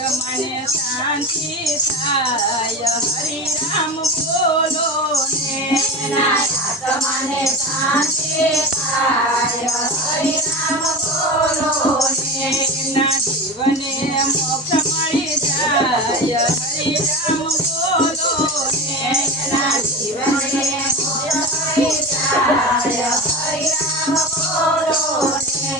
મને શાંતિ થાય હરિ રામ બોલો ને મને શાંતિ થાય હરિ રામ બોલો ને ના જીવને મોક્ષ મળી જાય હરિ રામ બોલો ને ના જીવને મોક્ષ મળી જાય હરિ રામ બોલો ને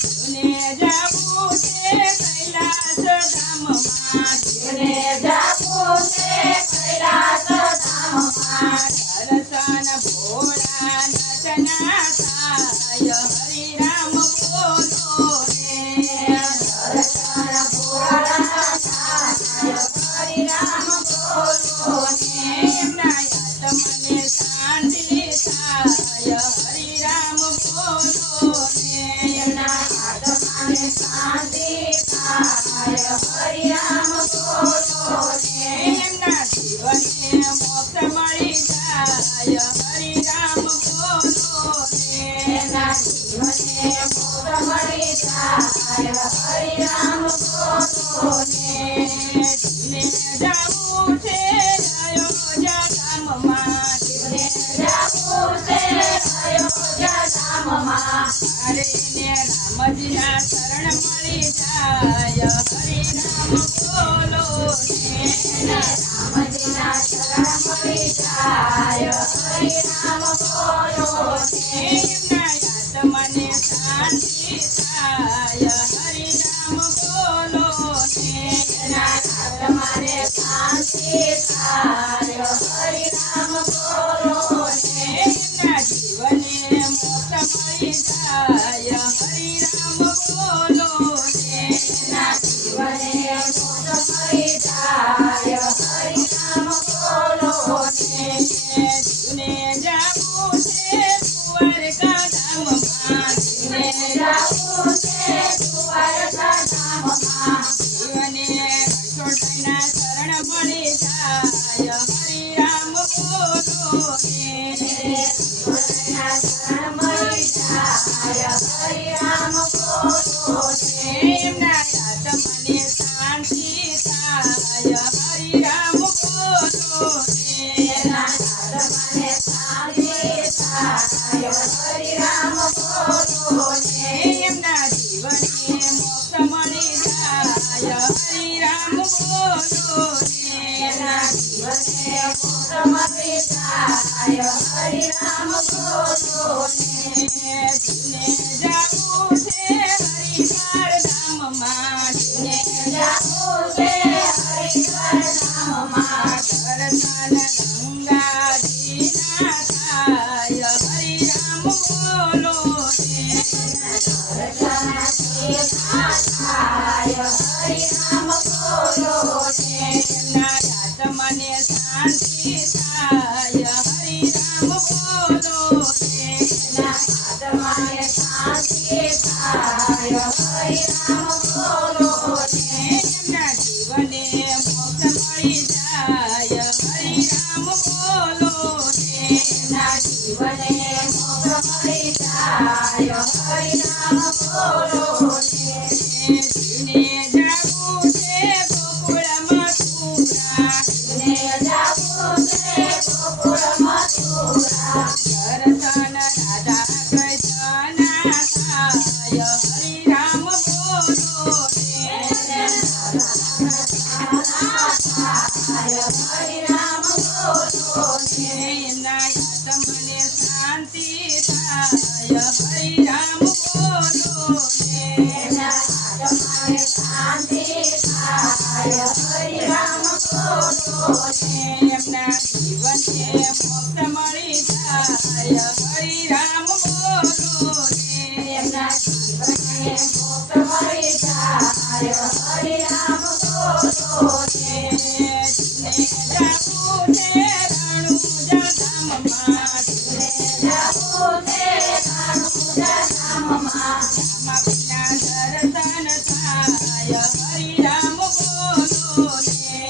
જુને જાવું છે કૈલાસ ધામમાં જુને જાવું છે કૈલાસ ધામમાં દર્શન ભોળા નચના થાય હરિ રામ બોલો ને દર્શન ભોળા થાય હરિ રામ બોલો ને એમના આત્મને શાંતિ થાય હરિ રામ બોલો ને એમના આત્માને શાંતિ થાય હરિ રામ બોલો ને એમના જીવને મોક્ષ મળી જાય હરિ રામ બોલો ને એમના જીવને મોક્ષ મળી જાય હરિ રામ બોલો ને જીવને જાવું છે અયોધ્યા ધામમાં જીવને જાવું છે અયોધ્યા ધામમાં હરિને રામજીના શરણ મળી જાય હરિ રામ બોલો ને રામજીના શરણ મળી જાય હરિ રામ બોલો ને એમના આત્માને શાંતિ થાય હરિ રામ બોલો ને એમના આત્માને શાંતિ થાય હરિ રામ બોલો ને એમના જીવને મોક્ષ મળી જાય હરિ રામ બોલો ને એમના જીવને મોક્ષ મળી જાય હરિ રામ બોલો ને જુને જાવું છે દ્વારકા ધામમાં જુને જાવું છે દ્વારકા ધામમાં જીવને રણછોડભાઈના શરણ મળી જાય હરિ રામ બોલો ને રણછોડભાઈના શરણ મળી જાય હરિ રામ બોલો ને એમના આત્માને શાંતિ થાય હરિ રામ બોલો ને એમના આત્માને શાંતિ થાય હરિ રામ બોલો ને એમના જીવને મોક્ષ મળી જાય હરિ રામ બોલો ને એમના જીવને મોક્ષ મળી જાય હરિ રામ બોલો ને જુને જાવું છે હરિદ્વાર ધામમાં જુને જાવું છે હરિદ્વાર ધામમાં દર્શન ગંગાજીના થાય હરિ રામ બોલો ને દર્શન થાય હરિ રામ બોલો ને એમના આત્માને શાંતિ થાય હરિ રામ બોલો ને એમના આત્માને શાંતિ થાય હરિ રામ બોલો ને એમના જીવને મોક્ષ મળી જાય હરિ રામ બોલો ને એમના જીવને મોક્ષ મળી જાય હરિ રામ બોલો ને જુને જાવું છે ગોકુળ મથુરા જુને જાવું છે ગોકુળ મથુરા દર્શન રાધા કૃષ્ણના થાય હરિ રામ બોલો ને થાય હરિ રામ બોલો ને એમના આત્મને શાંતિ થાય હરિ રામ બોલો ને એમના આત્માને શાંતિ થાય હરિ રામ બોલો ને એમના જીવને મોક્ષ મળી જાય હરિ રામ બોલો ને એમના જીવને મોક્ષ મળી જાય હરિ રામ બોલો ને જુને જાવું છે રણુજા ધામમાં જુને જાવું છે રણુજા ધામમાં રામપીના દર્શન થાય હરિ રામ બોલો ને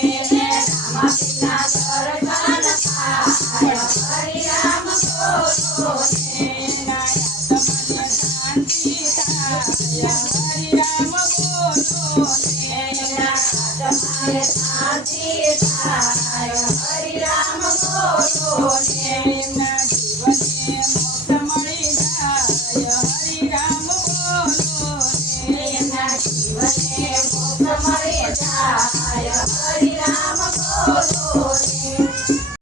રામપીના દર્શન થાય હરિ રામ બોલો ને આત્માને શાંતિ થાય હરિ રામ બોલો ને એના આત્માને શાંતિ થાય હરિ રામ બોલો ને એના જીવને મોક્ષ મળી જાય હરિ રામ બોલો ને એના જીવને મોક્ષ મળી જાય હરિ રામ બોલો ને